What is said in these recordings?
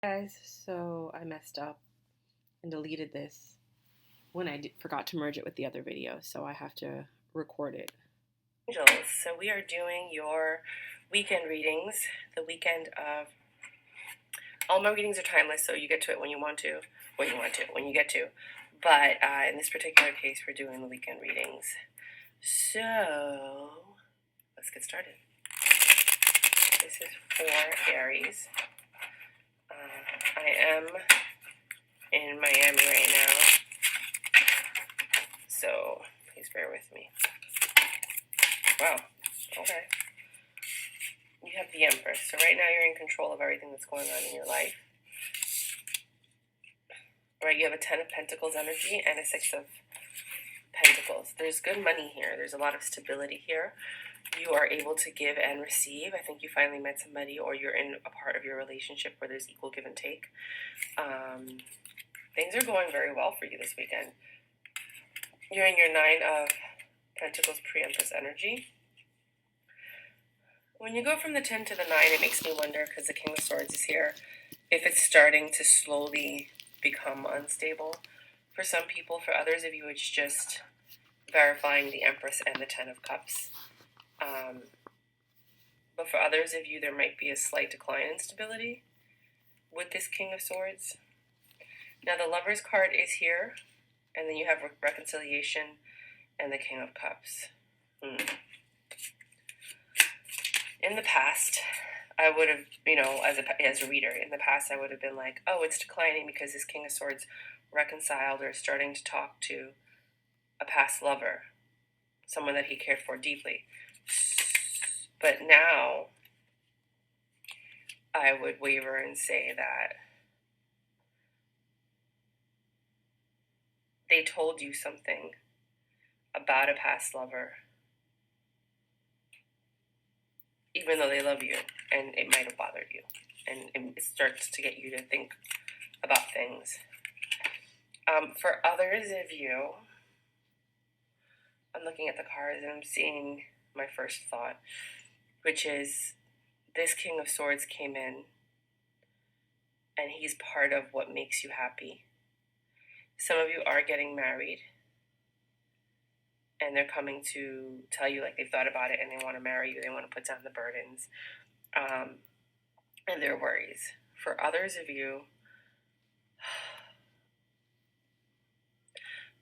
Guys, so I messed up and deleted this when forgot to merge it with the other video, so I have to record it. Angels, so we are doing your weekend readings, the weekend of, all my readings are timeless, so you get to it when you want to, when you get to, but in this particular case, we're doing the weekend readings. So, let's get started. This is for Aries. I am in Miami right now, so please bear with me. Wow, okay. You have the Empress, so right now you're in control of everything that's going on in your life. Right, you have a Ten of Pentacles energy and a Six of Pentacles. There's good money here. There's a lot of stability here. You are able to give and receive. I think you finally met somebody, or you're in a part of your relationship where there's equal give and take. Things are going very well for you this weekend. You're in your Nine of Pentacles pre-Empress energy. When you go from the 10 to the 9, it makes me wonder, because the King of Swords is here, if it's starting to slowly become unstable for some people. For others of you, it's just verifying the Empress and the 10 of Cups. But for others of you, there might be a slight decline in stability with this King of Swords. Now, the Lover's card is here, and then you have reconciliation and the King of Cups. In the past, I would have, as a reader, in the past I would have been like, oh, it's declining because this King of Swords reconciled or is starting to talk to a past lover, someone that he cared for deeply. But now, I would waver and say that they told you something about a past lover, even though they love you, and it might have bothered you, and it starts to get you to think about things. For others of you, I'm looking at the cards and I'm seeing my first thought, which is this King of Swords came in, and he's part of what makes you happy. Some of you are getting married, and they're coming to tell you, like, they've thought about it and they want to marry you. They want to put down the burdens and their worries. For others of you,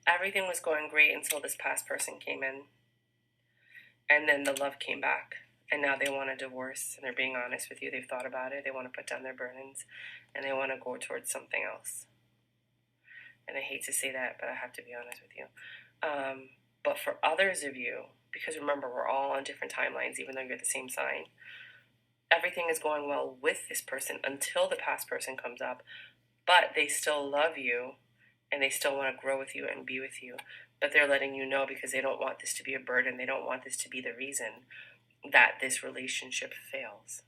everything was going great until this past person came in, and then the love came back, and now they want a divorce, and they're being honest with you. They've thought about it. They want to put down their burdens, and they want to go towards something else. And I hate to say that, but I have to be honest with you. But for others of you, because remember, we're all on different timelines, even though you're the same sign, everything is going well with this person until the past person comes up, but they still love you, and they still want to grow with you and be with you. But they're letting you know, because they don't want this to be a burden. They don't want this to be the reason that this relationship fails.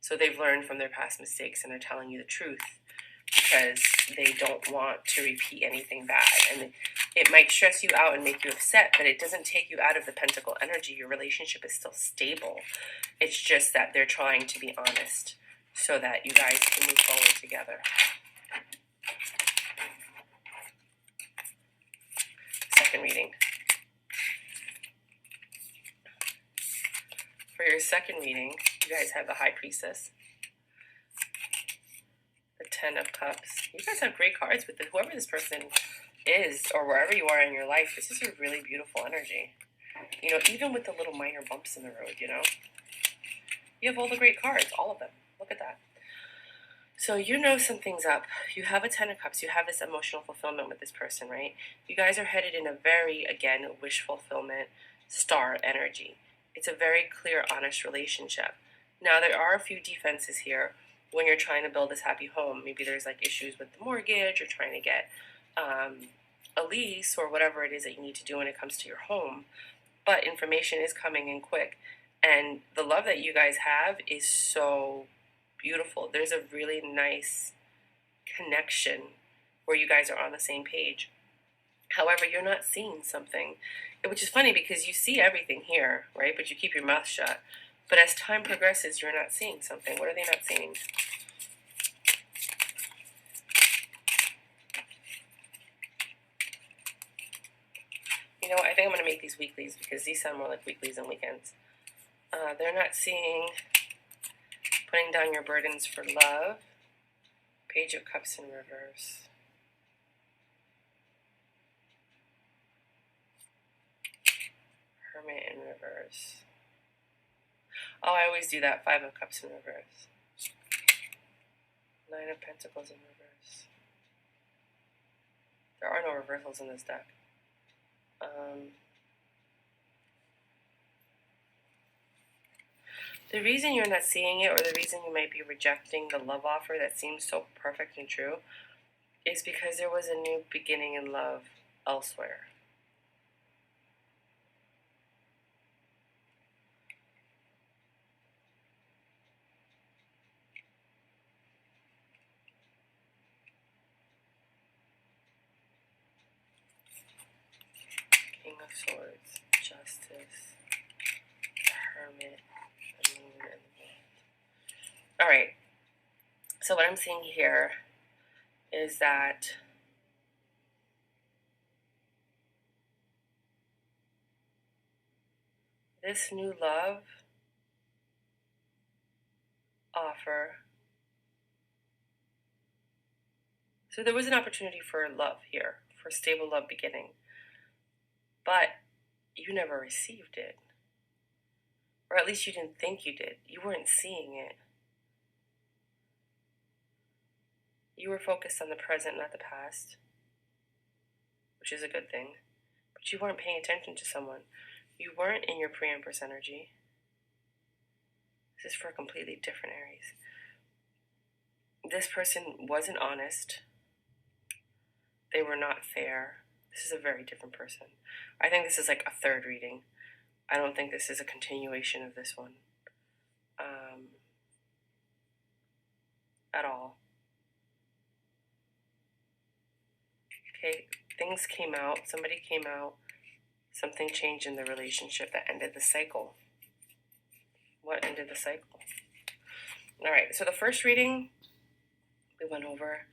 So they've learned from their past mistakes, and they're telling you the truth, because they don't want to repeat anything bad. And it might stress you out and make you upset, but it doesn't take you out of the pentacle energy. Your relationship is still stable. It's just that they're trying to be honest so that you guys can move forward together. Second reading. For your second reading, you guys have the High Priestess, the Ten of Cups. You guys have great cards with it. Whoever this person is, or wherever you are in your life, this is a really beautiful energy. Even with the little minor bumps in the road, you have all the great cards, all of them. Look at that. So something's up. You have a Ten of Cups. You have this emotional fulfillment with this person, right? You guys are headed in a very, again, wish fulfillment star energy. It's a very clear, honest relationship. Now, there are a few defenses here when you're trying to build this happy home. Maybe there's issues with the mortgage, or trying to get a lease, or whatever it is that you need to do when it comes to your home. But information is coming in quick. And the love that you guys have is so beautiful. There's a really nice connection where you guys are on the same page. However, you're not seeing something, which is funny because you see everything here, right? But you keep your mouth shut. But as time progresses, you're not seeing something. What are they not seeing? think I'm going to make these weeklies because these sound more like weeklies than weekends. They're not seeing putting down your burdens for love. Page of Cups in reverse. Hermit in reverse. Oh, I always do that. 5 of Cups in reverse. 9 of Pentacles in reverse. There are no reversals in this deck. The reason you're not seeing it, or the reason you might be rejecting the love offer that seems so perfect and true, is because there was a new beginning in love elsewhere. King of Swords, Justice, Hermit, the Moon, and the World. Alright, so what I'm seeing here is that this new love offer, so there was an opportunity for love here, for stable love beginning, but you never received it. Or at least you didn't think you did. You weren't seeing it. You were focused on the present, not the past, which is a good thing. But you weren't paying attention to someone. You weren't in your pre-Empress energy. This is for a completely different Aries. This person wasn't honest. They were not fair. This is a very different person. I think this is like a third reading. I don't think this is a continuation of this one. At all. Okay, things came out. Somebody came out. Something changed in the relationship that ended the cycle. What ended the cycle? Alright, so the first reading we went over.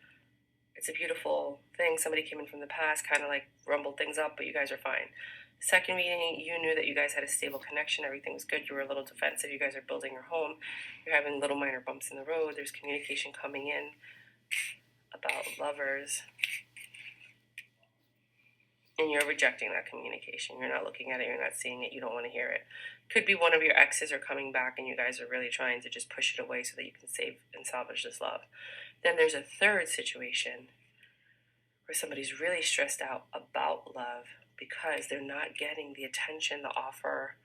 It's a beautiful thing. Somebody came in from the past, kind of like rumbled things up, but you guys are fine. Second reading, you knew that you guys had a stable connection. Everything was good. You were a little defensive. You guys are building your home. You're having little minor bumps in the road. There's communication coming in about lovers. And you're rejecting that communication. You're not looking at it. You're not seeing it. You don't want to hear it. Could be one of your exes are coming back and you guys are really trying to just push it away so that you can save and salvage this love. Then there's a third situation where somebody's really stressed out about love because they're not getting the attention, the offer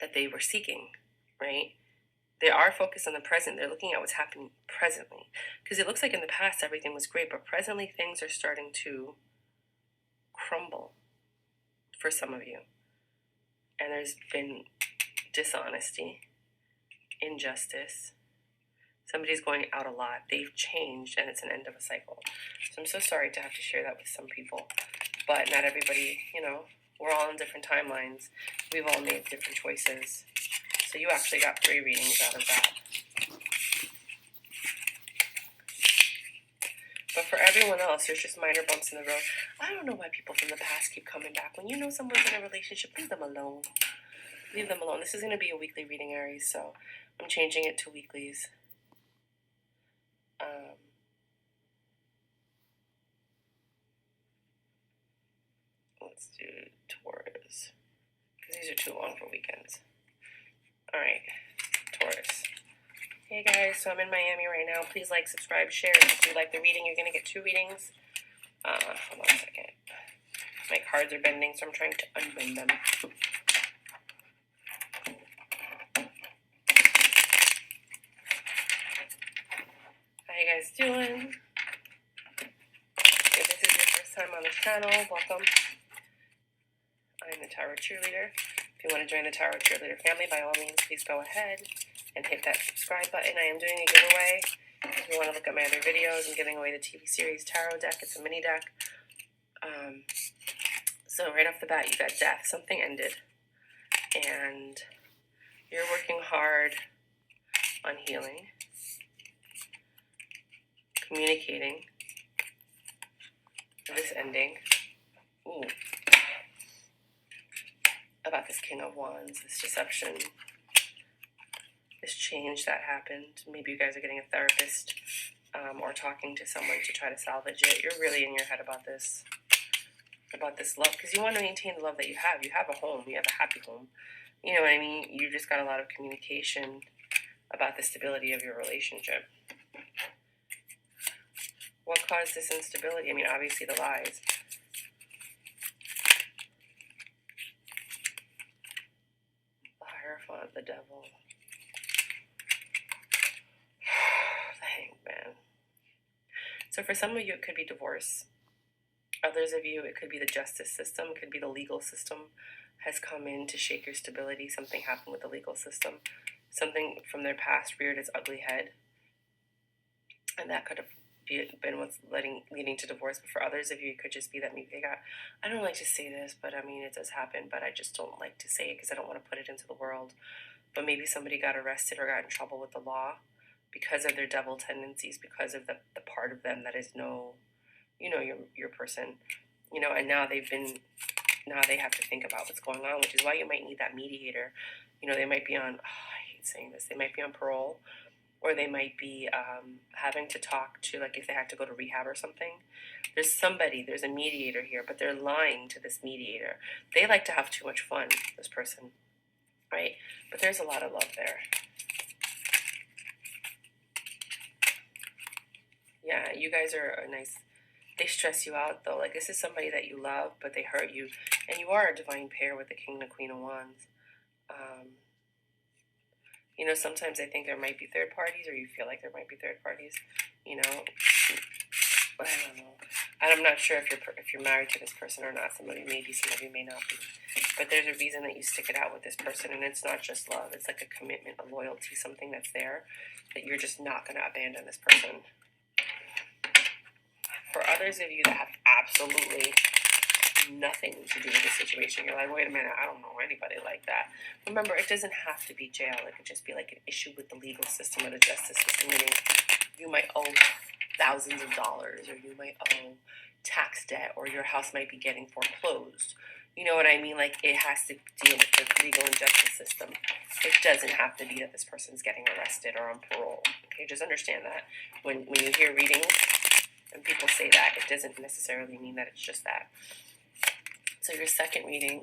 that they were seeking, right? They are focused on the present. They're looking at what's happening presently. Because it looks like in the past everything was great, but presently things are starting to crumble for some of you. And there's been dishonesty, injustice. Somebody's going out a lot. They've changed and it's an end of a cycle. So I'm so sorry to have to share that with some people. But not everybody, we're all on different timelines. We've all made different choices. So you actually got 3 readings out of that. But for everyone else, there's just minor bumps in the road. I don't know why people from the past keep coming back. When you know someone's in a relationship, leave them alone. Leave them alone. This is going to be a weekly reading, Aries, so I'm changing it to weeklies. Let's do Taurus, because these are too long for weekends. Alright, Taurus. Hey guys, so I'm in Miami right now. Please like, subscribe, share. If you like the reading, you're going to get 2 readings. Hold on a second. My cards are bending, so I'm trying to unbend them. How you guys doing? If this is your first time on the channel, welcome. I'm the Tarot Cheerleader. If you want to join the Tarot Cheerleader family, by all means, please go ahead and hit that subscribe button. I am doing a giveaway. If you want to look at my other videos, I'm giving away the TV series Tarot deck. It's a mini deck. So right off the bat, you got death. Something ended. And you're working hard on healing, communicating this ending. Ooh. about this King of Wands, this deception, this change that happened. Maybe you guys are getting a therapist or talking to someone to try to salvage it. You're really in your head about this love, because you want to maintain the love that you have. You have a home. You have a happy home. You know what I mean? You just got a lot of communication about the stability of your relationship. What caused this instability? I mean, obviously the lies. The Hierophant, the Devil. The Hangman. So for some of you, it could be divorce. Others of you, it could be the justice system. It could be the legal system has come in to shake your stability. Something happened with the legal system. Something from their past reared its ugly head. And that could have been what's leading to divorce. But for others of you, it could just be that maybe they got, I don't like to say this, but I mean, it does happen, but I just don't like to say it because I don't want to put it into the world. But maybe somebody got arrested or got in trouble with the law because of their devil tendencies, because of the part of them that is your person, and now they have to think about what's going on, which is why you might need that mediator. They might be on, I hate saying this, they might be on parole, or they might be having to talk to, like if they have to go to rehab or something. There's a mediator here, but they're lying to this mediator. They like to have too much fun, this person, right? But there's a lot of love there. Yeah, you guys are nice. They stress you out, though. Like, this is somebody that you love, but they hurt you. And you are a divine pair with the King and the Queen of Wands. Sometimes I think there might be third parties, or you feel like there might be third parties, But I don't know. And I'm not sure if you're married to this person or not. Some of you may be, some of you may not be. But there's a reason that you stick it out with this person, and it's not just love. It's like a commitment, a loyalty, something that's there, that you're just not going to abandon this person. For others of you that have absolutely nothing to do with the situation, you're like, wait a minute, I don't know anybody like that. Remember, it doesn't have to be jail. It could just be like an issue with the legal system or the justice system, meaning you might owe thousands of dollars, or you might owe tax debt, or your house might be getting foreclosed. You know what I mean? Like, it has to deal with the legal and justice system. It doesn't have to be that this person's getting arrested or on parole. Okay, just understand that. When you hear readings, and people say that, it doesn't necessarily mean that it's just that. So your second reading,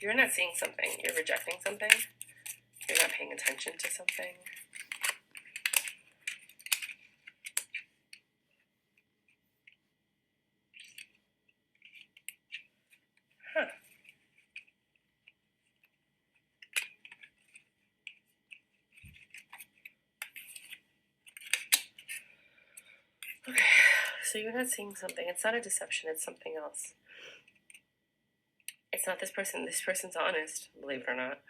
you're not seeing something. You're rejecting something. You're not paying attention to something. Okay, so you're not seeing something. It's not a deception, it's something else. It's not this person. This person's honest, believe it or not.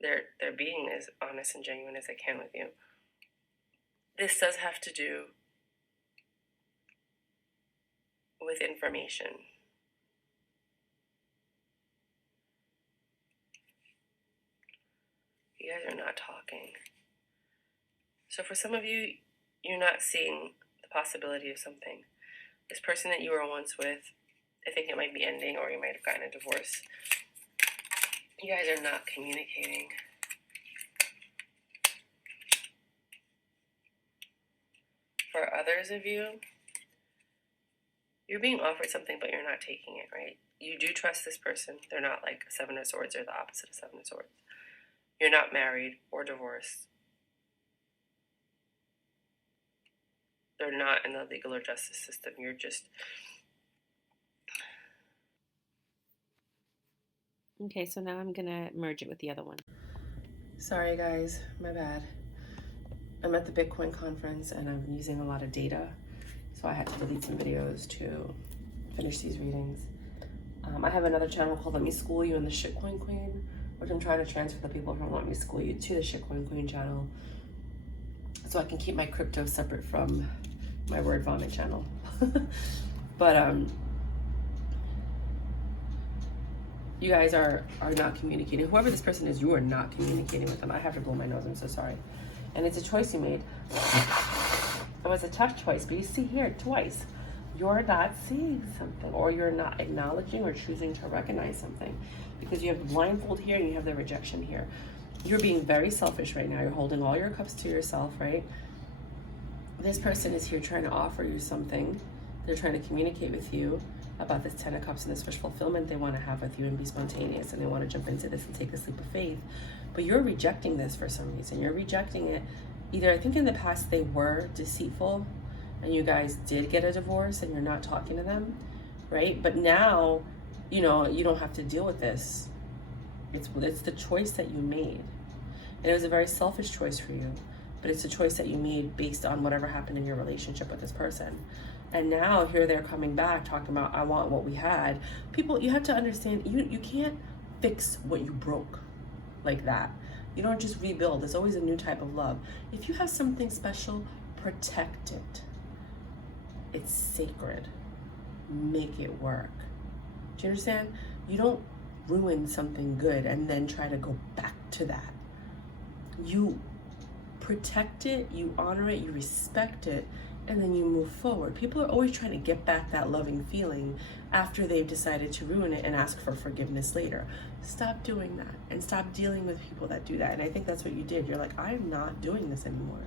They're being as honest and genuine as they can with you. This does have to do with information. You guys are not talking. So for some of you, you're not seeing the possibility of something. This person that you were once with, I think it might be ending, or you might have gotten a divorce. You guys are not communicating. For others of you, you're being offered something, but you're not taking it, right? You do trust this person. They're not like Seven of Swords or the opposite of Seven of Swords. You're not married or divorced. They're not in the legal or justice system. You're just... Okay, so now I'm going to merge it with the other one. Sorry, guys. My bad. I'm at the Bitcoin conference, and I'm using a lot of data, so I had to delete some videos to finish these readings. I have another channel called Let Me School You in the Shitcoin Queen, which I'm trying to transfer the people from Let Me School You to the Shitcoin Queen channel, so I can keep my crypto separate from my word vomit channel. But you guys are not communicating. Whoever this person is, you are not communicating with them. I have to blow my nose. I'm so sorry. And it's a choice you made. It was a tough choice, but you see here twice. You're not seeing something, or you're not acknowledging or choosing to recognize something, because you have the blindfold here and you have the rejection here. You're being very selfish right now. You're holding all your cups to yourself, right? This person is here trying to offer you something. They're trying to communicate with you about this 10 of Cups and this wish fulfillment they want to have with you and be spontaneous, and they want to jump into this and take this leap of faith. But you're rejecting this for some reason. You're rejecting it. Either I think in the past they were deceitful and you guys did get a divorce and you're not talking to them, right? But now, you know, you don't have to deal with this. It's the choice that you made. And it was a very selfish choice for you, but it's a choice that you made based on whatever happened in your relationship with this person. And now here they're coming back talking about, I want what we had. People, you have to understand, you can't fix what you broke like that. You don't just rebuild. There's always a new type of love. If you have something special, protect it. It's sacred. Make it work. Do you understand? You don't ruin something good and then try to go back to that. You protect it, you honor it, you respect it, and then you move forward. People are always trying to get back that loving feeling after they've decided to ruin it and ask for forgiveness later. Stop doing that and stop dealing with people that do that. And I think that's what you did. You're like, I'm not doing this anymore.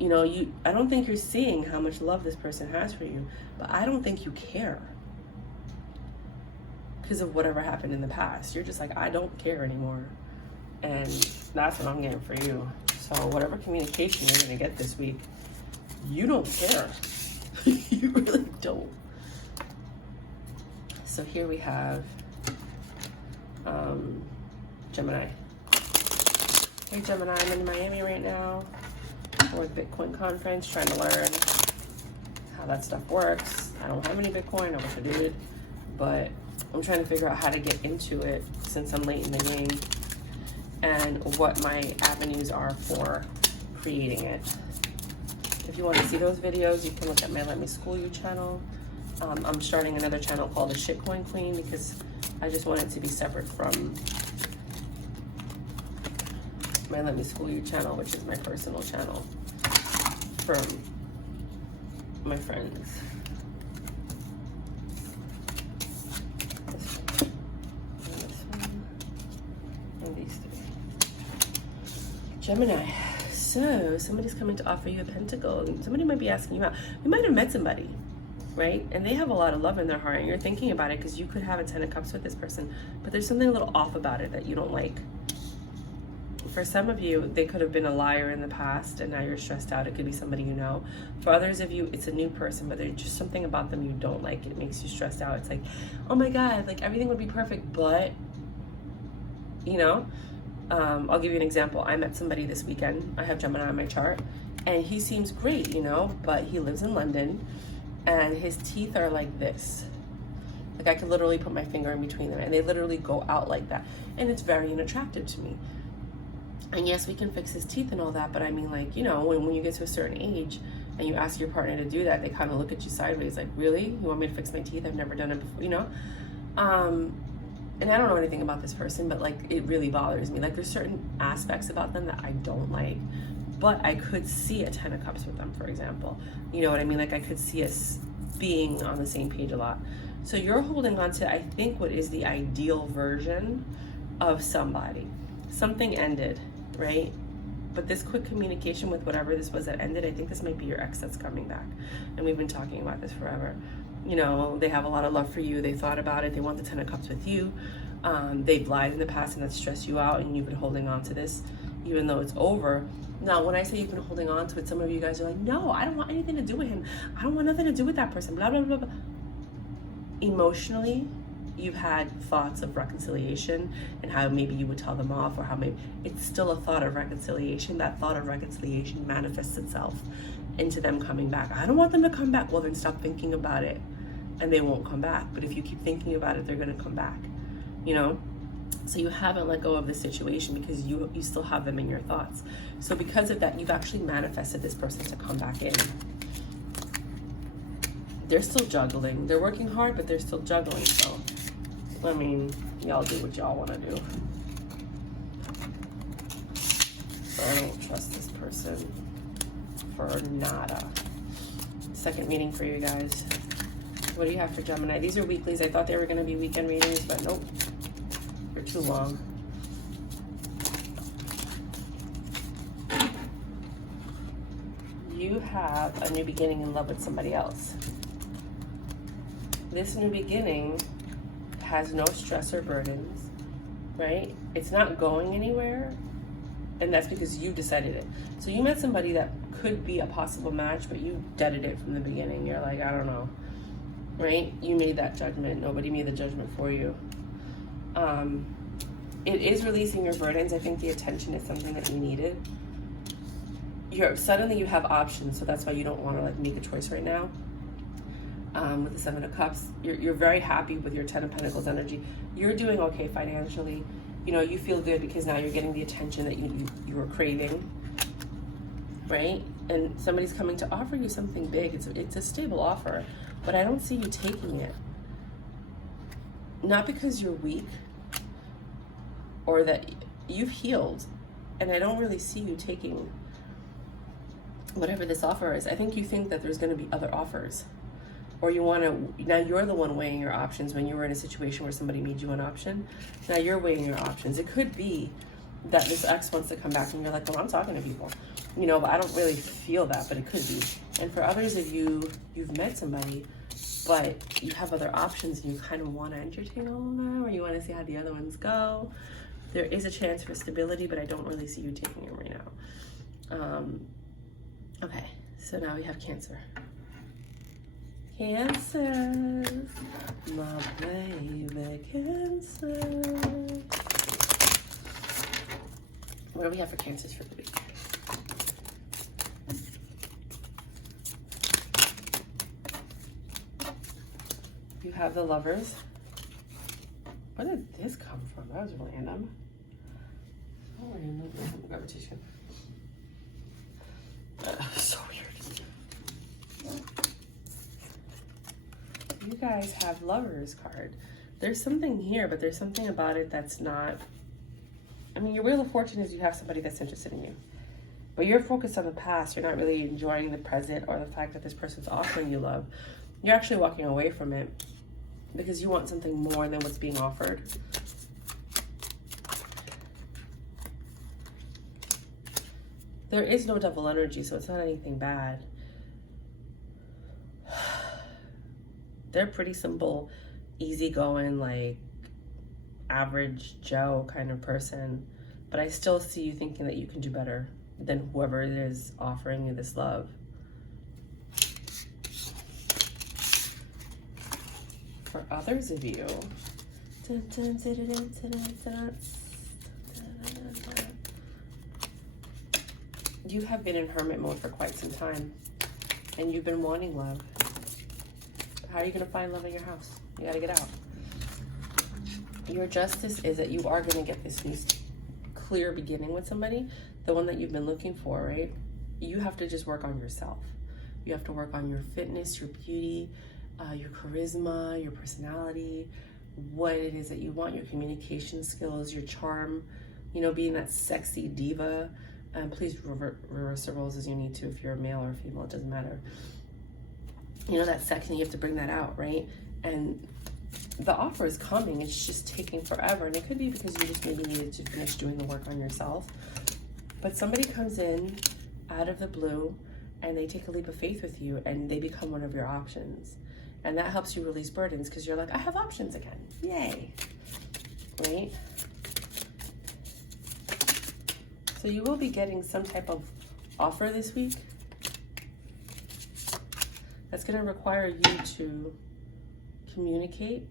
You know, I don't think you're seeing how much love this person has for you, but I don't think you care because of whatever happened in the past. You're just like, I don't care anymore. And that's what I'm getting for you. So whatever communication you're going to get this week, you don't care. You really don't. So here we have Gemini. Hey Gemini, I'm in Miami right now for a Bitcoin conference, trying to learn how that stuff works. I don't have any Bitcoin, I wish I did, but I'm trying to figure out how to get into it since I'm late in the game, and what my avenues are for creating it. If you want to see those videos, you can look at my Let Me School You channel. I'm starting another channel called the Shitcoin Queen because I just want it to be separate from my Let Me School You channel, which is my personal channel from my friends. This one, and these three. Gemini. So somebody's coming to offer you a pentacle, and somebody might be asking you out. You might have met somebody, right? And they have a lot of love in their heart, and you're thinking about it because you could have a 10 of Cups with this person, but there's something a little off about it that you don't like. For some of you, they could have been a liar in the past, and now you're stressed out. It could be somebody you know. For others of you, it's a new person, but there's just something about them you don't like. It makes you stressed out. It's like, oh my God, like everything would be perfect, but, you know? I'll give you an example. I met somebody this weekend. I have Gemini on my chart, and he seems great, you know, but he lives in London, and his teeth are like this. Like I could literally put my finger in between them, and they literally go out like that, and it's very unattractive to me. And yes, we can fix his teeth and all that, but I mean, like, you know, when you get to a certain age and you ask your partner to do that, they kind of look at you sideways, like, really? You want me to fix my teeth? I've never done it before, you know? And I don't know anything about this person, but like it really bothers me. Like there's certain aspects about them that I don't like, but I could see a 10 of Cups with them, for example. You know what I mean? Like I could see us being on the same page a lot. So you're holding on to, I think, what is the ideal version of somebody. Something ended, right? But this quick communication with whatever this was that ended, I think this might be your ex that's coming back. And we've been talking about this forever. You know, they have a lot of love for you. They thought about it. They want the 10 of Cups with you. They've lied in the past and that stressed you out, and you've been holding on to this even though it's over. Now, when I say you've been holding on to it, some of you guys are like, no, I don't want anything to do with him. I don't want nothing to do with that person, blah, blah, blah, blah. Emotionally, you've had thoughts of reconciliation and how maybe you would tell them off, or how maybe it's still a thought of reconciliation. That thought of reconciliation manifests itself into them coming back. I don't want them to come back. Well, then stop thinking about it and they won't come back. But if you keep thinking about it, they're going to come back, you know? So you haven't let go of the situation because you still have them in your thoughts. So because of that, you've actually manifested this person to come back in. They're still juggling. They're working hard, but they're still juggling. So, I mean, y'all do what y'all want to do. I don't trust this person for nada. Second reading for you guys. What do you have for Gemini? These are weeklies. I thought they were going to be weekend readings, but nope. They're too long. You have a new beginning in love with somebody else. This new beginning has no stress or burdens, right? It's not going anywhere, and that's because you decided it. So you met somebody that could be a possible match, but you deaded it from the beginning. You're like, I don't know, right? You made that judgment. Nobody made the judgment for you. It is releasing your burdens. I think the attention is something that you needed. Suddenly you have options, so that's why you don't want to like make a choice right now. With the Seven of Cups, you're very happy with your Ten of Pentacles energy. You're doing okay financially. You know, you feel good because now you're getting the attention that you were craving, right? And somebody's coming to offer you something big. It's a stable offer, but I don't see you taking it. Not because you're weak or that you've healed, and I don't really see you taking whatever this offer is. I think you think that there's going to be other offers. Or you want to, now you're the one weighing your options when you were in a situation where somebody made you an option. Now you're weighing your options. It could be that this ex wants to come back and you're like, well, I'm talking to people, you know, but I don't really feel that, but it could be. And for others of you, you've met somebody, but you have other options and you kind of want to entertain all of them, or you want to see how the other ones go. There is a chance for stability, but I don't really see you taking it right now. Okay, so now we have Cancer. Cancer, my baby Cancer. What do we have for Cancers for the week? You have the Lovers. Where did this come from? That was random. So random. Gravitation. So weird. You guys have Lovers card. There's something here, but there's something about it that's not. I mean, your Wheel of Fortune is you have somebody that's interested in you, but you're focused on the past. You're not really enjoying the present or the fact that this person's offering you love. You're actually walking away from it because you want something more than what's being offered. There is no double energy, so it's not anything bad. They're pretty simple, easygoing, like average Joe kind of person. But I still see you thinking that you can do better than whoever it is offering you this love. For others of you, you have been in hermit mode for quite some time, and you've been wanting love. How are you going to find love in your house? You got to get out. Your justice is that you are going to get this new clear beginning with somebody, the one that you've been looking for, right? You have to just work on yourself. You have to work on your fitness, your beauty, your charisma, your personality, what it is that you want, your communication skills, your charm, you know, being that sexy diva. Please reverse the roles as you need to. If you're a male or a female, it doesn't matter. You know, that sex, and you have to bring that out, right? And the offer is coming. It's just taking forever. And it could be because you just maybe needed to finish doing the work on yourself. But somebody comes in out of the blue and they take a leap of faith with you and they become one of your options. And that helps you release burdens because you're like, I have options again. Yay. Right? So you will be getting some type of offer this week. That's going to require you to communicate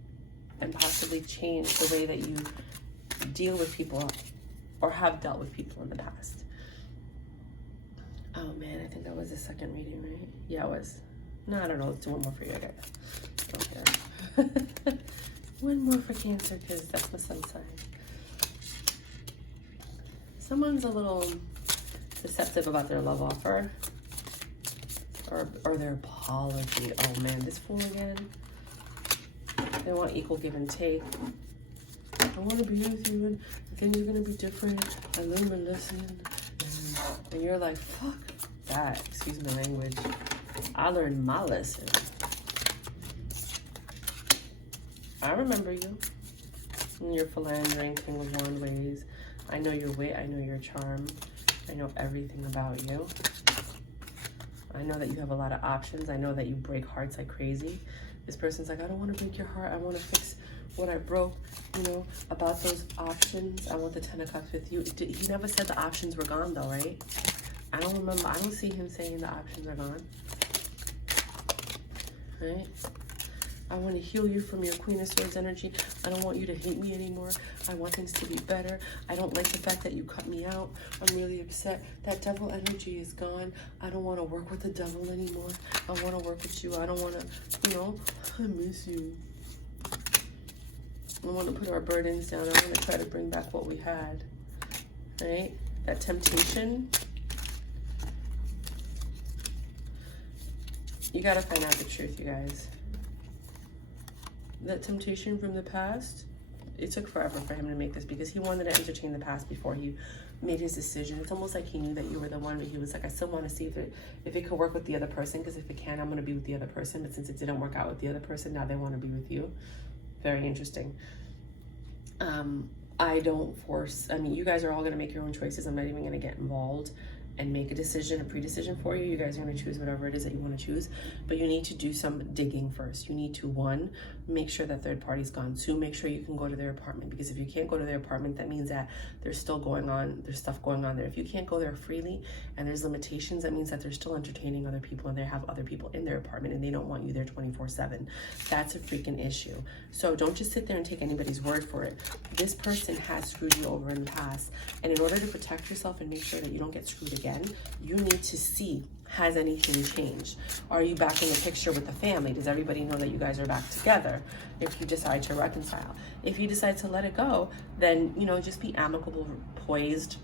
and possibly change the way that you deal with people or have dealt with people in the past. Oh man, I think that was the second reading, right? Yeah, it was. No, I don't know. Let's do one more for you. I don't care. One more for Cancer because that's my sun sign. Someone's a little deceptive about their love offer. Or their apology. Oh man, this fool again. They want equal give and take. I want to be with you and things are going to be different. I learned my lesson. And you're like, fuck that, excuse my language. I learned my lesson. I remember you. And your philandering, King of Wand ways. I know your wit, I know your charm. I know everything about you. I know that you have a lot of options. I know that you break hearts like crazy. This person's like, I don't want to break your heart. I want to fix what I broke, you know, about those options. I want the 10 of Cups with you. He never said the options were gone though, right? I don't remember. I don't see him saying the options are gone. Right? I want to heal you from your Queen of Swords energy. I don't want you to hate me anymore. I want things to be better. I don't like the fact that you cut me out. I'm really upset. That devil energy is gone. I don't want to work with the devil anymore. I want to work with you. I don't want to, you know, I miss you. I want to put our burdens down. I want to try to bring back what we had. Right? That temptation. You got to find out the truth, you guys. That temptation from the past, it took forever for him to make this because he wanted to entertain the past before he made his decision. It's almost like he knew that you were the one, but he was like, I still want to see if it could work with the other person, because if it can, I'm going to be with the other person. But since it didn't work out with the other person, now they want to be with you. Very interesting. I don't force, I mean, you guys are all going to make your own choices. I'm not even going to get involved and make a decision, a pre-decision for you. You guys are going to choose whatever it is that you want to choose, but you need to do some digging first. You need to, 1, make sure that third party's gone. 2, make sure you can go to their apartment, because if you can't go to their apartment, that means that there's still there's stuff going on there. If you can't go there freely and there's limitations, that means that they're still entertaining other people and they have other people in their apartment and they don't want you there 24/7. That's a freaking issue. So don't just sit there and take anybody's word for it. This person has screwed you over in the past, and in order to protect yourself and make sure that you don't get screwed again, you need to see, has anything changed? Are you back in the picture with the family? Does everybody know that you guys are back together? If you decide to reconcile. If you decide to let it go, then, you know, just be amicable, poised,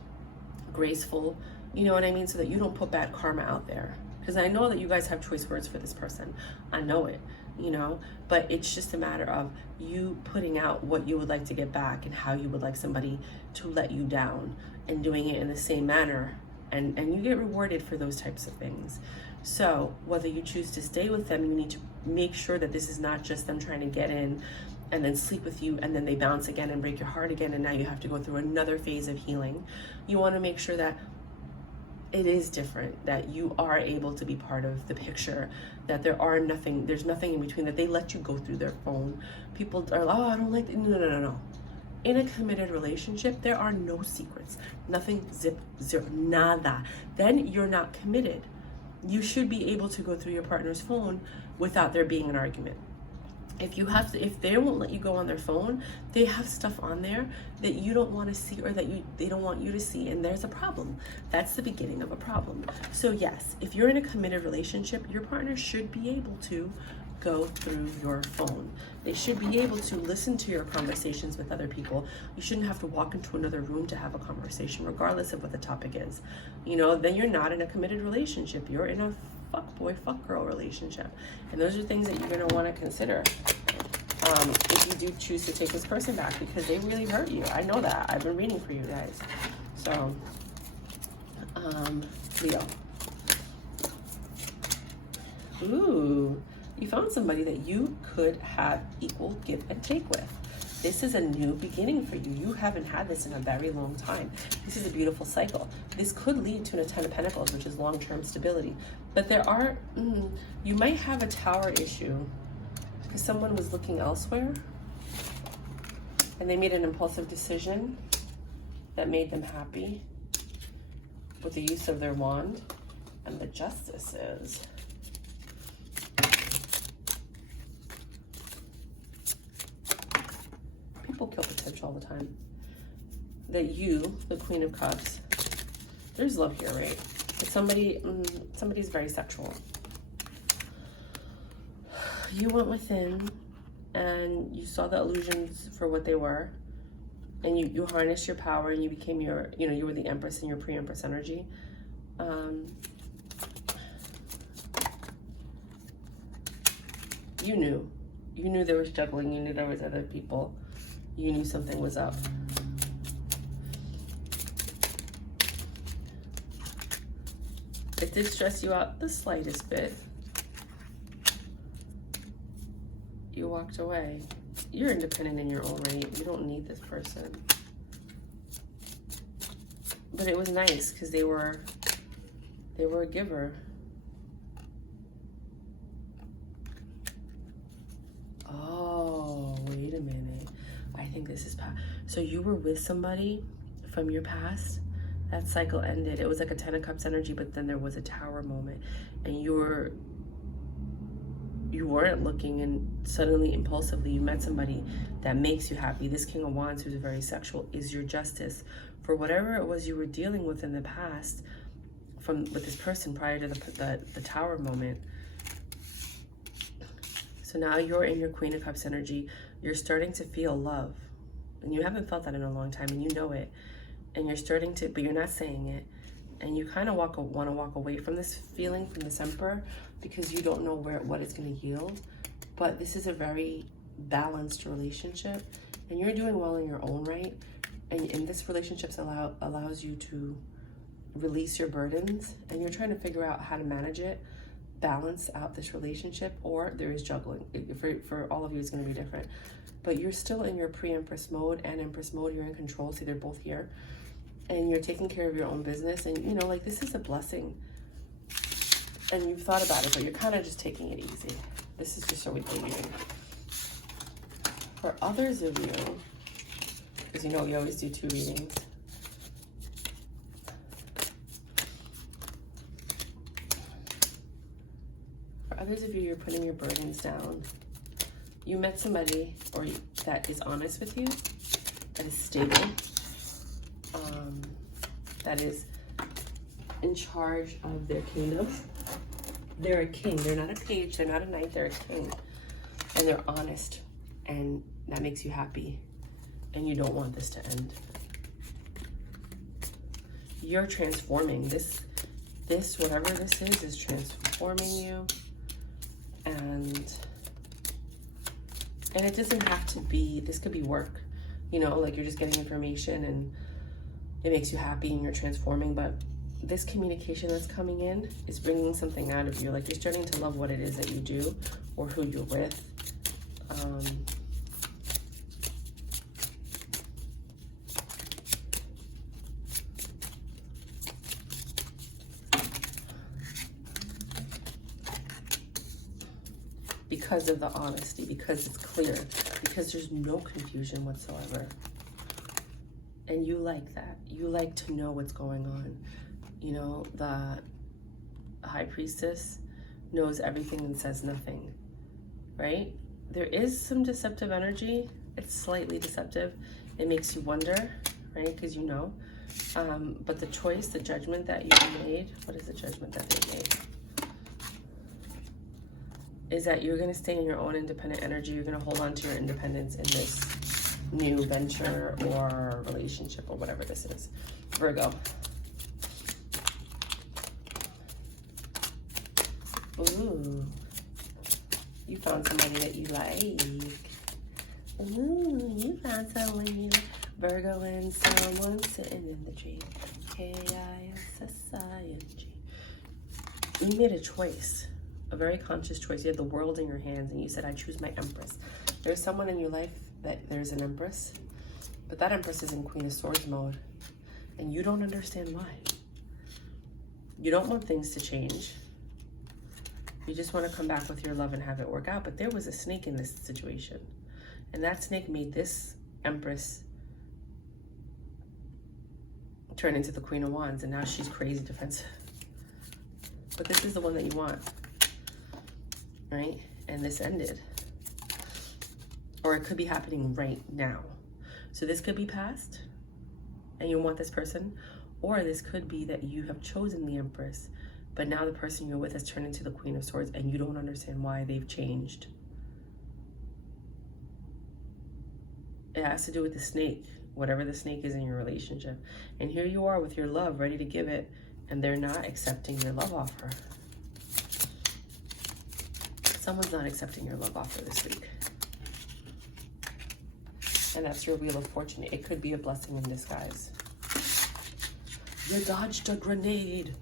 graceful, you know what I mean? So that you don't put bad karma out there. Because I know that you guys have choice words for this person. I know it, you know, but it's just a matter of you putting out what you would like to get back and how you would like somebody to let you down, and doing it in the same manner. And you get rewarded for those types of things. So whether you choose to stay with them, you need to make sure that this is not just them trying to get in and then sleep with you, and then they bounce again and break your heart again, and now you have to go through another phase of healing. You want to make sure that it is different, that you are able to be part of the picture, that there's nothing in between, that they let you go through their phone. People are like, oh, I don't like it. No. In a committed relationship, there are no secrets. Nothing, zero, nada. Then you're not committed. You should be able to go through your partner's phone without there being an argument. If they won't let you go on their phone, they have stuff on there that you don't want to see, or that they don't want you to see, and there's a problem. That's the beginning of a problem. So yes, if you're in a committed relationship, your partner should be able to go through your phone. They should be able to listen to your conversations with other people. You shouldn't have to walk into another room to have a conversation, regardless of what the topic is. You know, then you're not in a committed relationship. You're in a fuck boy, fuck girl relationship. And those are things that you're gonna wanna consider if you do choose to take this person back, because they really hurt you. I know that. I've been reading for you guys. So, Leo. Ooh. You found somebody that you could have equal give and take with. This is a new beginning for you. You haven't had this in a very long time. This is a beautiful cycle. This could lead to a 10 of Pentacles, which is long-term stability. But there are, you might have a Tower issue because someone was looking elsewhere and they made an impulsive decision that made them happy with the use of their wand. And the Justice is... People kill potential all the time. That you, the Queen of Cups, there's love here, right? But somebody's very sexual. You went within and you saw the illusions for what they were, and you harnessed your power, and you became you were the Empress in your pre-Empress energy. You knew there was juggling. You knew there was other people. You knew something was up. It did stress you out the slightest bit. You walked away. You're independent in your own right. You don't need this person. But it was nice because they were a giver. Oh, wait a minute. I think this is past. So you were with somebody from your past. That cycle ended. It was like a 10 of Cups energy, but then there was a Tower moment. And you weren't looking, and suddenly, impulsively, you met somebody that makes you happy. This King of Wands, who's very sexual, is your justice for whatever it was you were dealing with in the past with this person prior to the Tower moment. So now you're in your Queen of Cups energy. You're starting to feel love. And you haven't felt that in a long time, and you know it. And you're starting to, but you're not saying it. And you kind of want to walk away from this feeling, from this Emperor, because you don't know what it's going to yield. But this is a very balanced relationship, and you're doing well in your own right. And this relationship allows you to release your burdens, and you're trying to figure out how to manage it, balance out this relationship, or there is juggling. For all of you, it's going to be different. But you're still in your pre-Empress mode and Empress mode. You're in control, so they're both here. And you're taking care of your own business. And, you know, like, this is a blessing. And you've thought about it, but you're kind of just taking it easy. This is just a weekly reading. For others of you, because you know we always do 2 readings. For others of you, you're putting your burdens down. You met somebody that is honest with you, that is stable, that is in charge of their kingdom. They're a king. They're not a page. They're not a knight. They're a king. And they're honest. And that makes you happy. And you don't want this to end. You're transforming. This whatever this is transforming you. And it doesn't have to be, this could be work. You know, like, you're just getting information and it makes you happy and you're transforming. But this communication that's coming in is bringing something out of you. Like, you're starting to love what it is that you do or who you're with. Because of the honesty, because it's clear, because there's no confusion whatsoever. And you like that. You like to know what's going on. You know, the High Priestess knows everything and says nothing, right? There is some deceptive energy. It's slightly deceptive. It makes you wonder, right? Because you know. But the choice, the judgment that you made, what is the judgment that they made? Is that you're going to stay in your own independent energy. You're going to hold on to your independence in this new venture or relationship or whatever this is. Virgo. Ooh. You found somebody that you like. Ooh, you found someone you like. Virgo and someone sitting in the tree. K-I-S-S-I-N-G. You made a choice. A very conscious choice. You had the world in your hands and you said, I choose my Empress. There's someone in your life that there's an Empress, but that Empress is in Queen of Swords mode and you don't understand why. You don't want things to change. You just want to come back with your love and have it work out. But there was a snake in this situation, and that snake made this Empress turn into the Queen of Wands, and now she's crazy defensive. But this is the one that you want. Right? And this ended. Or it could be happening right now. So this could be past and you want this person, or this could be that you have chosen the Empress, but now the person you're with has turned into the Queen of Swords and you don't understand why they've changed. It has to do with the snake, whatever the snake is in your relationship. And here you are with your love ready to give it, and they're not accepting your love offer. Someone's not accepting your love offer this week. And that's your Wheel of Fortune. It could be a blessing in disguise. You dodged a grenade.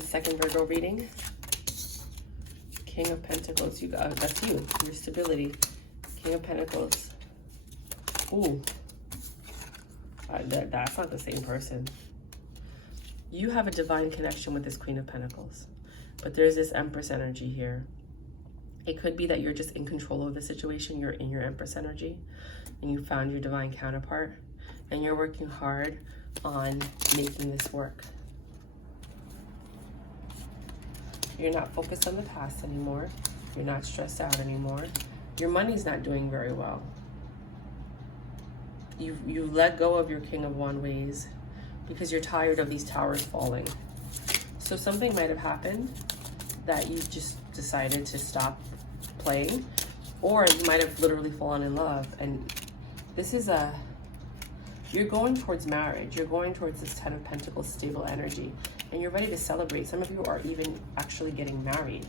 Second Virgo reading. King of Pentacles. You got, that's you. Your stability. King of Pentacles. Ooh. That's not the same person. You have a divine connection with this Queen of Pentacles. But there's this Empress energy here. It could be that you're just in control of the situation. You're in your Empress energy. And you found your divine counterpart. And you're working hard on making this work. You're not focused on the past anymore. You're not stressed out anymore. Your money's not doing very well. You let go of your King of Wands ways because you're tired of these towers falling. So something might have happened that you just decided to stop playing, or you might have literally fallen in love. And this is you're going towards marriage. You're going towards this Ten of Pentacles stable energy. And you're ready to celebrate. Some of you are even actually getting married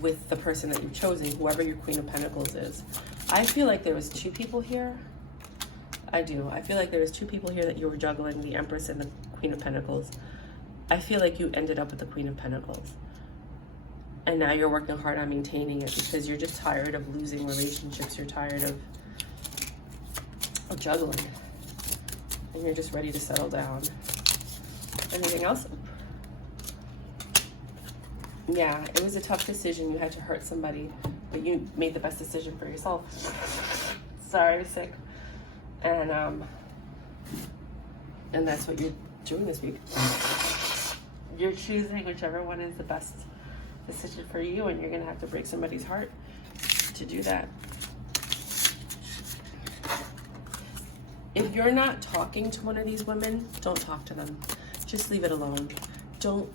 with the person that you've chosen, whoever your Queen of Pentacles is. I feel like there was two people here. I do. I feel like there was two people here that you were juggling, the Empress and the Queen of Pentacles. I feel like you ended up with the Queen of Pentacles. And now you're working hard on maintaining it because you're just tired of losing relationships. You're tired of juggling. And you're just ready to settle down. Anything else? Yeah, it was a tough decision. You had to hurt somebody, but you made the best decision for yourself. Sorry, you're sick. And that's what you're doing this week. You're choosing whichever one is the best decision for you, and you're gonna have to break somebody's heart to do that. If you're not talking to one of these women, don't talk to them. Just leave it alone. Don't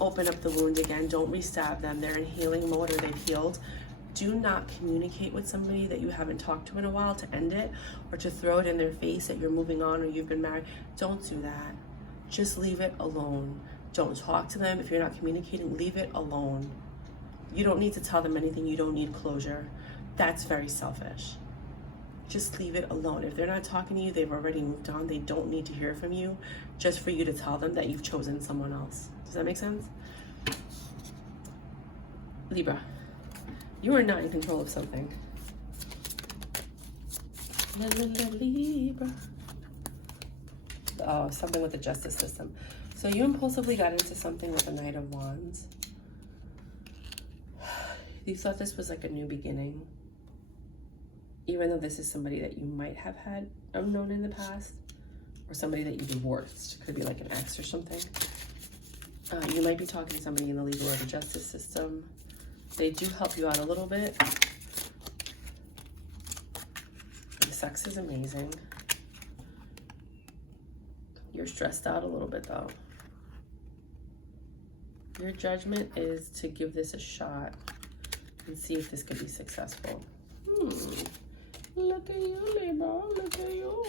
open up the wound again. Don't re-stab them. They're in healing mode or they've healed. Do not communicate with somebody that you haven't talked to in a while to end it or to throw it in their face that you're moving on or you've been married. Don't do that. Just leave it alone. Don't talk to them. If you're not communicating, leave it alone. You don't need to tell them anything. You don't need closure. That's very selfish. Just leave it alone. If they're not talking to you, they've already moved on. They don't need to hear from you just for you to tell them that you've chosen someone else. Does that make sense? Libra, you are not in control of something. Libra. Oh, something with the justice system. So you impulsively got into something with the Knight of Wands. You thought this was like a new beginning. Even though this is somebody that you might have had unknown in the past, or somebody that you divorced. Could be like an ex or something. You might be talking to somebody in the legal or the justice system. They do help you out a little bit. The sex is amazing. You're stressed out a little bit though. Your judgment is to give this a shot and see if this could be successful. Look at you, Libra. Look at you.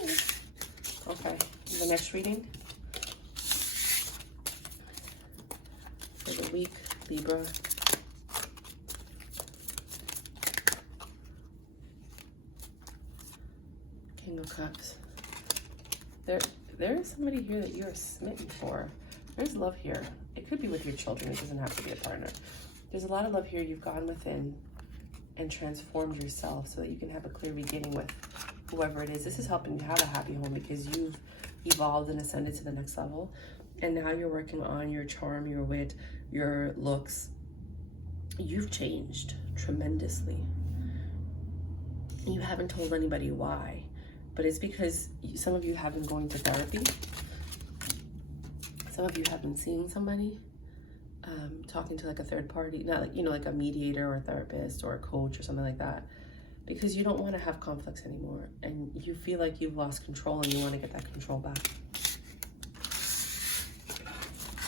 Okay, the next reading for the week, Libra. King of Cups. There is somebody here that you're smitten for. There's love here. It could be with your children. It doesn't have to be a partner. There's a lot of love here. You've gone within and transformed yourself so that you can have a clear beginning with whoever it is. This is helping you have a happy home because you've evolved and ascended to the next level. And now you're working on your charm, your wit, your looks. You've changed tremendously. You haven't told anybody why, but it's because some of you have been going to therapy. Some of you have been seeing somebody. Talking to like a third party, not like, like a mediator or a therapist or a coach or something like that, because you don't want to have conflicts anymore and you feel like you've lost control and you want to get that control back.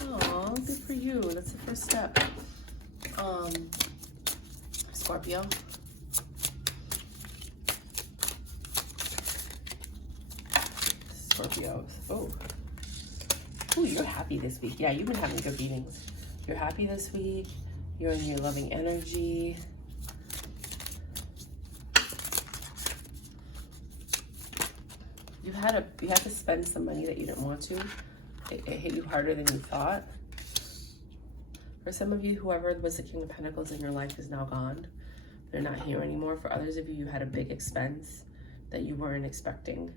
Oh, good for you. That's the first step. Scorpio. Scorpio. Oh, you're happy this week. Yeah, you've been having good readings. You're happy this week. You're in your loving energy. You had to spend some money that you didn't want to it hit you harder than you thought. For some of you, whoever was the King of Pentacles in your life is now gone. They're not here anymore. For others of you, you had a big expense that you weren't expecting.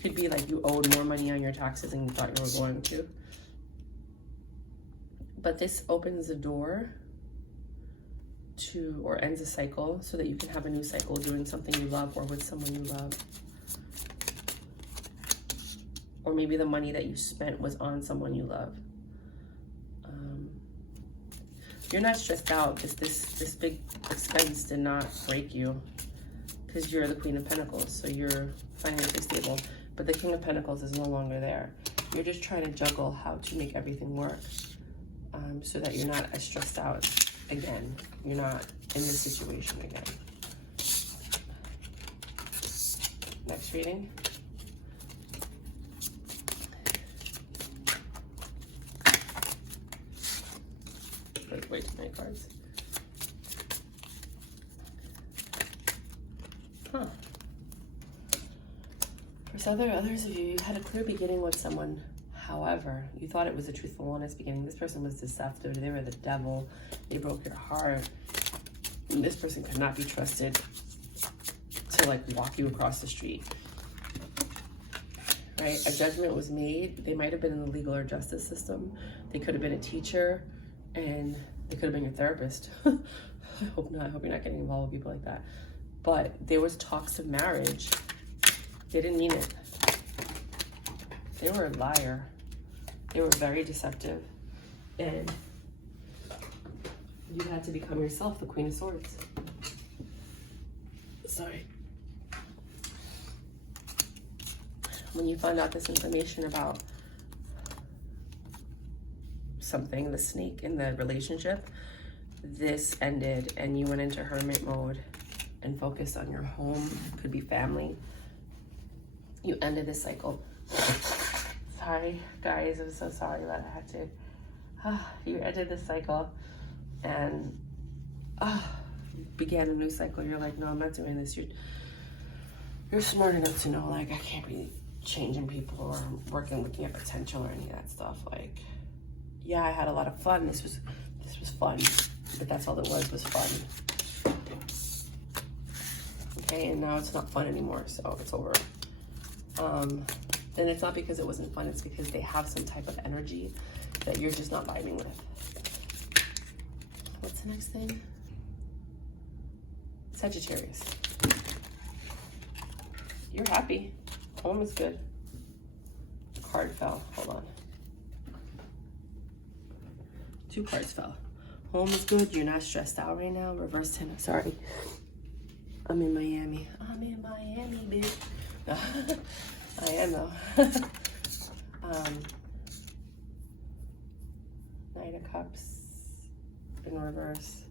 Could be like you owed more money on your taxes than you thought you were going to. But this opens the door to, or ends a cycle so that you can have a new cycle doing something you love or with someone you love. Or maybe the money that you spent was on someone you love. You're not stressed out because this big expense did not break you, because you're the Queen of Pentacles, so you're financially stable. But the King of Pentacles is no longer there. You're just trying to juggle how to make everything work, so that you're not as stressed out again. You're not in this situation again. Next reading. Way too many cards. Huh. For others of you, you had a clear beginning with someone. However, you thought it was a truthful, honest beginning. This person was deceptive. They were the devil. They broke your heart. And this person could not be trusted to like walk you across the street. Right? A judgment was made. They might have been in the legal or justice system. They could have been a teacher, and they could have been your therapist. I hope not. I hope you're not getting involved with people like that. But there was talks of marriage. They didn't mean it. They were a liar. They were very deceptive. And you had to become yourself, the Queen of Swords. Sorry. When you find out this information about something, the snake in the relationship, this ended and you went into hermit mode and focused on your home. Could be family. You ended this cycle. Sorry guys, I'm so sorry that I had to. You ended this cycle and began a new cycle. You're like, no, I'm not doing this. You're smart enough to know, like, I can't be changing people or looking at potential or any of that stuff. Like, yeah, I had a lot of fun. This was fun, but that's all it was fun. Okay, and now it's not fun anymore, so it's over. And it's not because it wasn't fun, it's because they have some type of energy that you're just not vibing with. What's the next thing? Sagittarius. You're happy. Home is good. Card fell. Hold on. 2 cards fell. Home is good. You're not stressed out right now. Reverse 10. Sorry. I'm in Miami. I'm in Miami, bitch. I am though. Knight of Cups in reverse.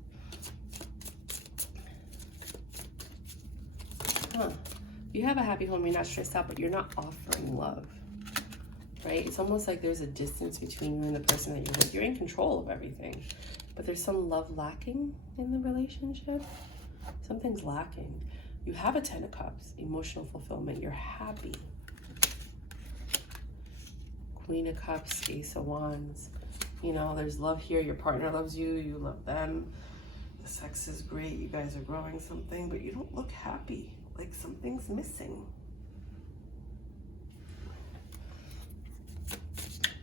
You have a happy home. You're not stressed out, but you're not offering love. Right? It's almost like there's a distance between you and the person that you're with. You're in control of everything, but there's some love lacking in the relationship. Something's lacking. You have a 10 of Cups, emotional fulfillment. You're happy. Queen of Cups, Ace of Wands. You know, there's love here. Your partner loves you. You love them. The sex is great. You guys are growing something, but you don't look happy. Like something's missing.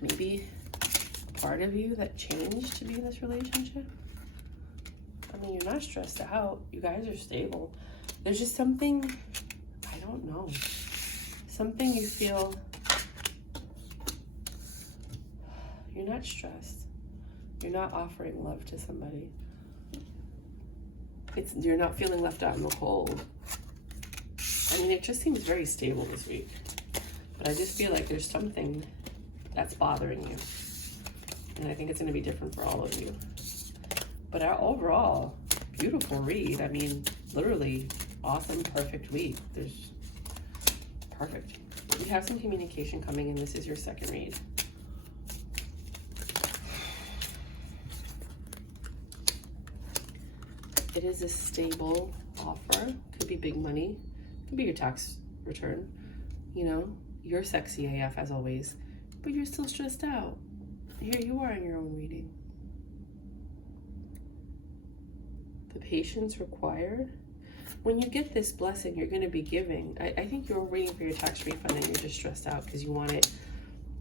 Maybe a part of you that changed to be in this relationship. I mean, you're not stressed out. You guys are stable. There's just something, I don't know. Something you feel, you're not stressed. You're not offering love to somebody. You're not feeling left out in the cold. I mean, it just seems very stable this week. But I just feel like there's something that's bothering you. And I think it's going to be different for all of you. But overall, beautiful read. I mean, literally awesome, perfect week. There's perfect. You have some communication coming in. This is your second read. It is a stable offer. Could be big money. Could be your tax return. You know, You're sexy AF as always, but you're still stressed out. Here you are in your own reading. The patience required. When you get this blessing, you're going to be giving. I think you're waiting for your tax refund and you're just stressed out because you want it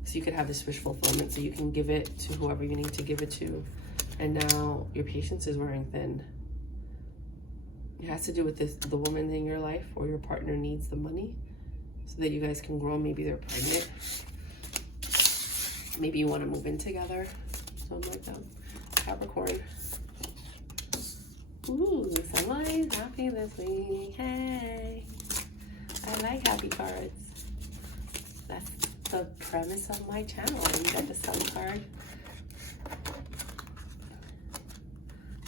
so you could have this wish fulfillment so you can give it to whoever you need to give it to. And now your patience is wearing thin. It has to do with the woman in your life or your partner needs the money so that you guys can grow. Maybe they're pregnant. Maybe you want to move in together. Something like that. Capricorn. Ooh, someone's happy this week. Hey. I like happy cards. That's the premise of my channel. You got the sun card.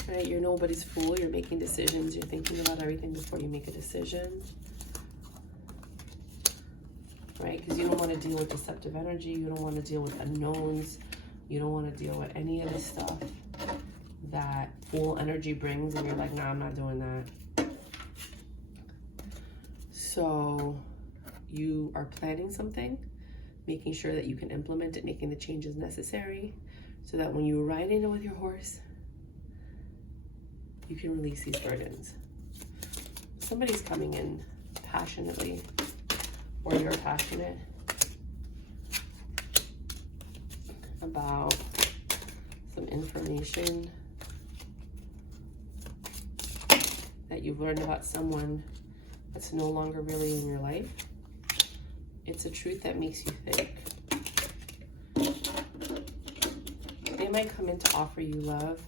Right, you're nobody's fool. You're making decisions. You're thinking about everything before you make a decision. Right, because you don't want to deal with deceptive energy. You don't want to deal with unknowns. You don't want to deal with any of this stuff that full energy brings. And you're like, nah, I'm not doing that. So you are planning something, making sure that you can implement it, making the changes necessary so that when you ride in with your horse, you can release these burdens. Somebody's coming in passionately, or you're passionate about some information that you've learned about someone that's no longer really in your life. It's a truth that makes you think. They might come in to offer you love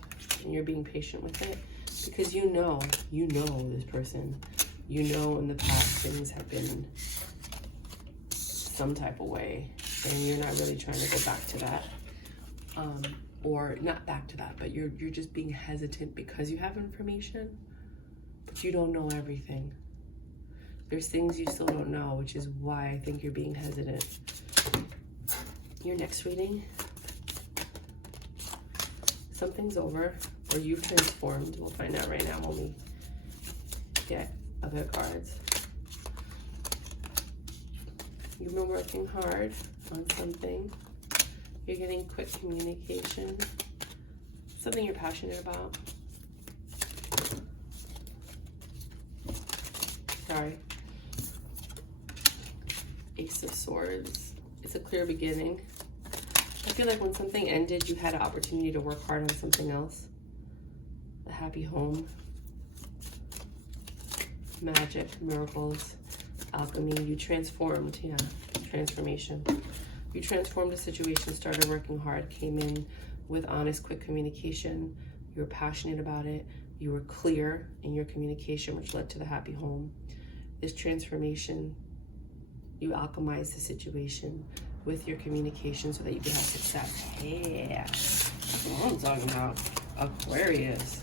and you're being patient with it because you know this person. You know in the past things have been some type of way and you're not really trying to go back to that. Or not back to that, but you're just being hesitant because you have information, but you don't know everything. There's things you still don't know, which is why I think you're being hesitant. Your next reading, something's over, or you've transformed. We'll find out right now when we get other cards. You've been working hard on something. You're getting quick communication. Something you're passionate about. Sorry. Ace of Swords. It's a clear beginning. I feel like when something ended, you had an opportunity to work hard on something else. A happy home. Magic, miracles, alchemy. You transformed, yeah, transformation. You transformed a situation, started working hard, came in with honest, quick communication. You were passionate about it. You were clear in your communication, which led to the happy home. This transformation, you alchemized the situation with your communication so that you could have success. Yeah, that's what I'm talking about. Aquarius.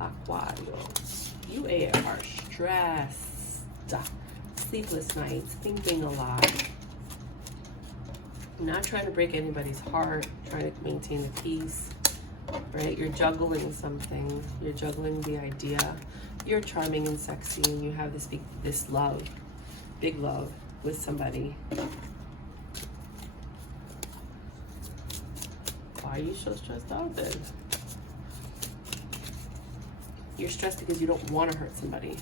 Aquarius. You are stressed. Sleepless nights, thinking a lot. Not trying to break anybody's heart, trying to maintain the peace, right? You're juggling something. You're juggling the idea. You're charming and sexy, and you have this love, big love with somebody. Why are you so stressed out then? You're stressed because you don't want to hurt somebody.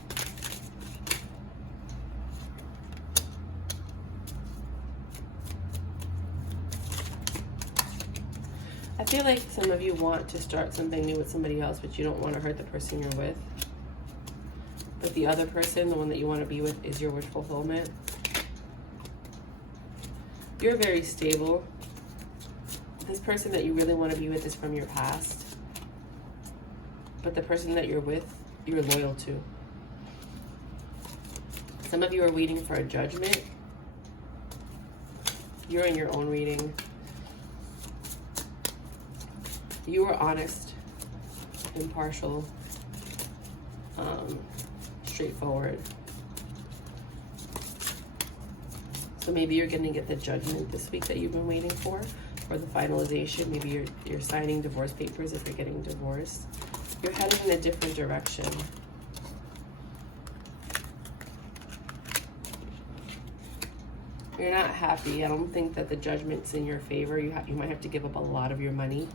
I feel like some of you want to start something new with somebody else, but you don't want to hurt the person you're with. But the other person, the one that you want to be with, is your wish fulfillment. You're very stable. This person that you really want to be with is from your past. But the person that you're with, you're loyal to. Some of you are waiting for a judgment. You're in your own reading. You are honest, impartial, straightforward. So maybe you're going to get the judgment this week that you've been waiting for, or the finalization. Maybe you're signing divorce papers if you're getting divorced. You're heading in a different direction. You're not happy. I don't think that the judgment's in your favor. You might have to give up a lot of your money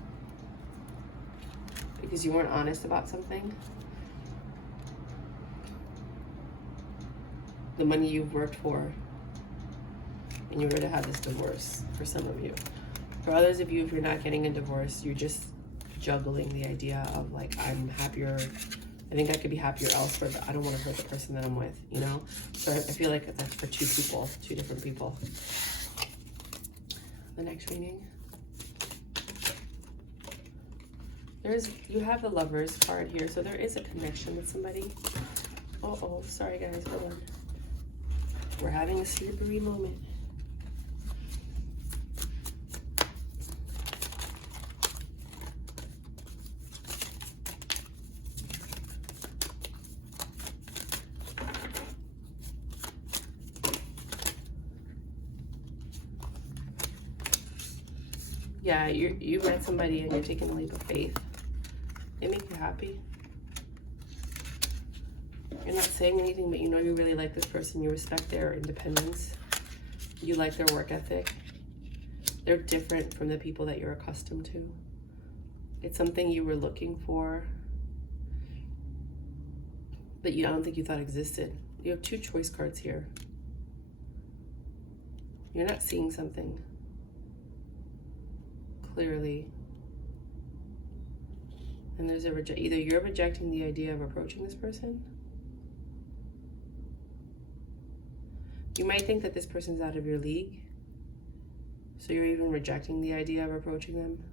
because you weren't honest about something. The money you've worked for, and you were to have this divorce for some of you. For others of you, if you're not getting a divorce, you're just juggling the idea of like, I'm happier. I think I could be happier elsewhere, but I don't want to hurt the person that I'm with, you know? So I feel like that's for two people, two different people. The next reading. You have the Lovers card here, so there is a connection with somebody. Uh-oh, sorry guys, hold on. We're having a slippery moment. Yeah, you met somebody and you're taking a leap of faith. They make you happy. You're not saying anything, but you know you really like this person. You respect their independence. You like their work ethic. They're different from the people that you're accustomed to. It's something you were looking for, but I don't think you thought existed. You have two choice cards here. You're not seeing something clearly. And there's either you're rejecting the idea of approaching this person. You might think that this person's out of your league, so you're even rejecting the idea of approaching them.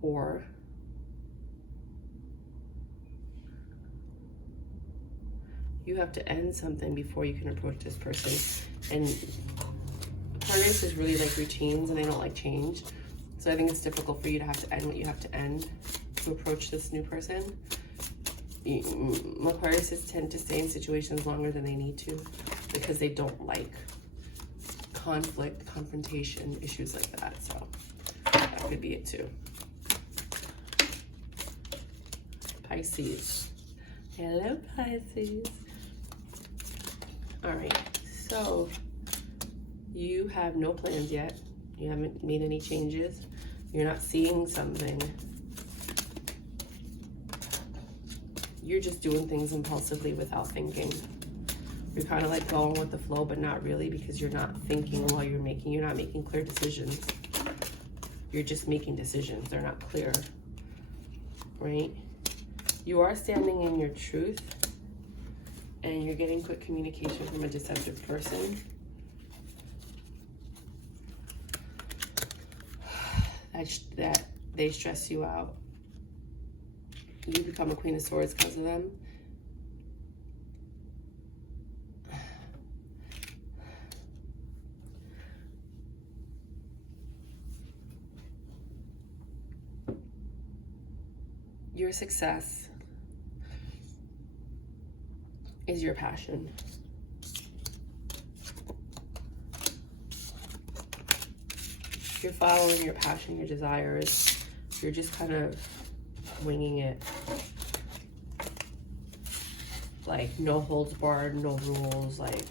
Or you have to end something before you can approach this person. And Aquarius is really like routines, and they don't like change. So I think it's difficult for you to have to end what you have to end to approach this new person. Aquariuses tend to stay in situations longer than they need to because they don't like conflict, confrontation, issues like that. So that could be it too. Pisces. Hello, Pisces. All right, so you have no plans yet. You haven't made any changes. You're not seeing something. You're just doing things impulsively without thinking. You're kind of like going with the flow, but not really, because you're not thinking while you're not making clear decisions. You're just making decisions. They're not clear, right? You are standing in your truth, and you're getting quick communication from a deceptive person. That they stress you out. You become a Queen of Swords because of them. Your success is your passion. You're following your passion, your desires. You're just kind of winging it. Like, no holds barred, no rules. Like,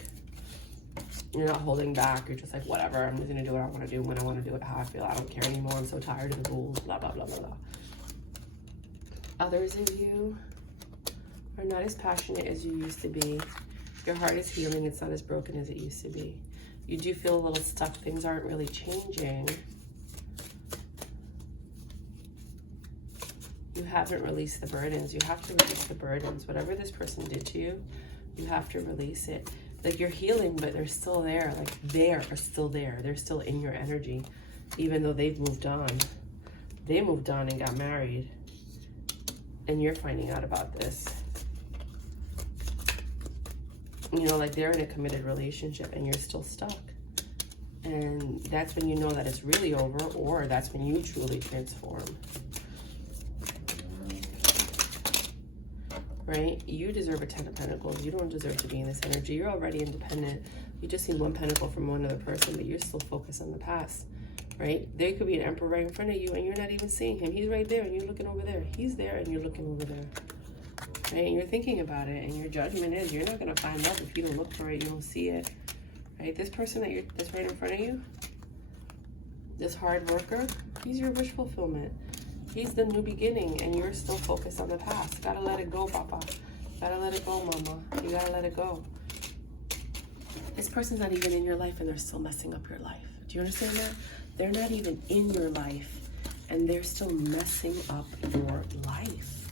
you're not holding back. You're just like, whatever, I'm just gonna do what I want to do when I want to do it, how I feel. I don't care anymore. I'm so tired of the rules, blah, blah, blah, blah, blah. Others of you are not as passionate as you used to be. Your heart is healing. It's not as broken as it used to be. You do feel a little stuck. Things aren't really changing. You haven't released the burdens. You have to release the burdens. Whatever this person did to you, you have to release it. Like, you're healing, but they're still there. Like, they are still there. They're still in your energy, even though they've moved on. They moved on and got married, and you're finding out about this. You know, like, they're in a committed relationship and you're still stuck. And that's when you know that it's really over, or that's when you truly transform. Right? You deserve a 10 of Pentacles. You don't deserve to be in this energy. You're already independent. You just see one pentacle from one other person, but you're still focused on the past. Right? There could be an emperor right in front of you and you're not even seeing him. He's right there and you're looking over there. He's there and you're looking over there. Right? And you're thinking about it, and your judgment is you're not going to find love if you don't look for it, you don't see it. right? This person that's right in front of you, this hard worker, he's your wish fulfillment. He's the new beginning, and you're still focused on the past. Gotta let it go, Papa. Gotta let it go, Mama. You gotta let it go. This person's not even in your life, and they're still messing up your life. Do you understand that? They're not even in your life, and they're still messing up your life.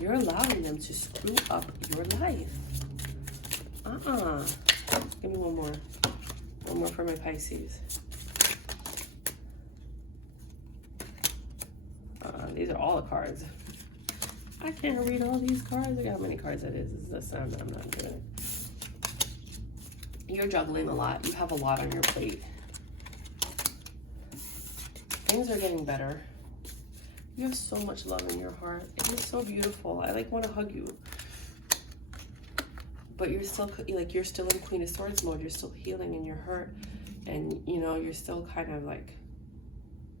You're allowing them to screw up your life. Give me one more. One more for my Pisces. These are all the cards. I can't read all these cards. Look how many cards it is. This is the sound I'm not doing it. You're juggling a lot. You have a lot on your plate. Things are getting better. You have so much love in your heart. It is so beautiful. I like want to hug you. But you're still like, you're still in Queen of Swords mode. You're still healing in your hurt. And, you know, you're still kind of like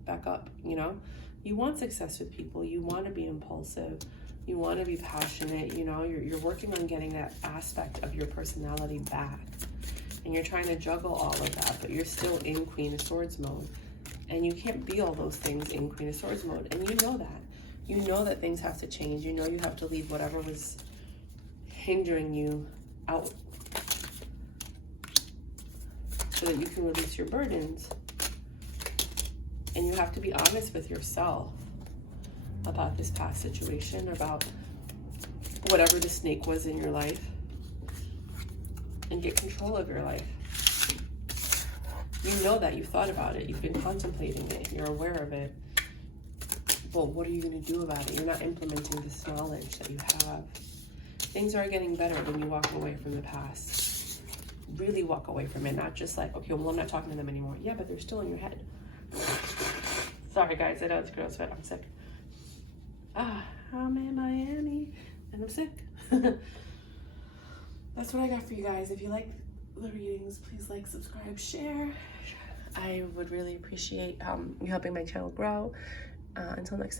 back up, you know? You want success with people. You want to be impulsive. You want to be passionate. You know, you're working on getting that aspect of your personality back. And you're trying to juggle all of that, but you're still in Queen of Swords mode. And you can't be all those things in Queen of Swords mode. And you know that. You know that things have to change. You know you have to leave whatever was hindering you out so that you can release your burdens. And you have to be honest with yourself about this past situation, about whatever the snake was in your life, and get control of your life. You know that. You've thought about it. You've been contemplating it. You're aware of it. But what are you going to do about it? You're not implementing this knowledge that you have. Things are getting better when you walk away from the past. Really walk away from it. Not just like, okay, well, I'm not talking to them anymore. Yeah, but they're still in your head. Sorry, guys. I know it's gross, but I'm sick. I'm in Miami, and I'm sick. That's what I got for you guys. If you like the readings, please like, subscribe, share. I would really appreciate you helping my channel grow. Until next time.